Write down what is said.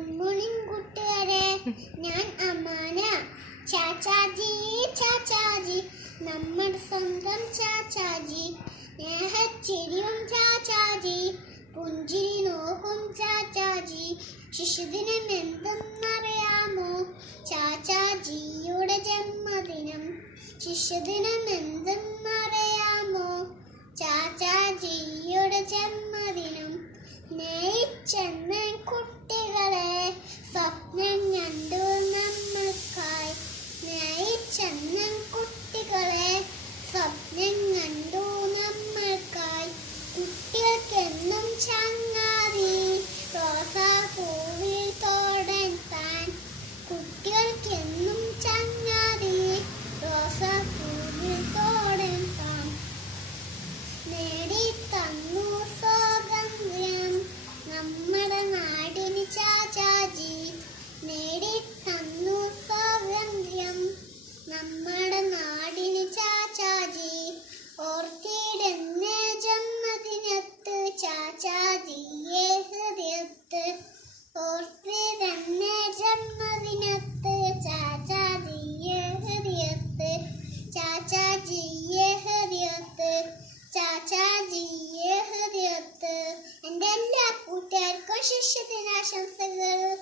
Good morning കൂട്ടുകാരെ, ഞാൻ അമാന. ചാച്ചാജി ചാച്ചാജി, നമ്മുടെ സ്വന്തം ചാച്ചാജി. സ്നേഹച്ചിരിയും ചാച്ചാജി, പുഞ്ചിരി നോക്കും ചാച്ചാജി. ശിശുദിനം എന്തെന്നറിയാമോ? ചാച്ചാജിയുടെ ജന്മദിനം. ശിശുദിനം എന്തെന്നറിയാമോ? ചാച്ചാജിയുടെ ജന്മദിനം. സ്നേഹിച്ചെന്ന കുട്ടികളെ സ്വപ്നം കണ്ടു നമ്മൾക്കായി. സ്നേഹിച്ചെന്ന കുട്ടികളെ സ്വപ്നം കണ്ടു നമ്മൾക്കായി. കുട്ടികൾക്കെന്നും ചങ്ങാതി റോസാപ്പൂവിൽ തോടൻ താൻ. കുട്ടികൾക്കെന്നും ചങ്ങാതി റോസാപ്പൂവിൽ തോടൻ താൻ. നേടിത്തന്നു സ്വാതന്ത്ര്യം നമ്മുടെ നാടിന് ചാച്ചാജി. നേടിത്തന്നു സ്വാതന്ത്ര്യം നമ്മുടെ നാടിന് ചാച്ചാജി. ഓർത്തിടുന്ന ജന്മദിനത്ത് ചാച്ചാജിയെ ഹൃദയത്ത്. ഓർത്തിടുന്ന ജന്മദിനത്ത് ചാച്ചാജിയെ ഹൃദയത്ത്. ചാച്ചാജിയെ ഹൃദയത്ത്. ചാച്ചാജിയെ ഹൃദയത്ത്. എൻ്റെ എല്ലാ കൂട്ടുകാർക്കും ശിശുദിനാശംസകൾ.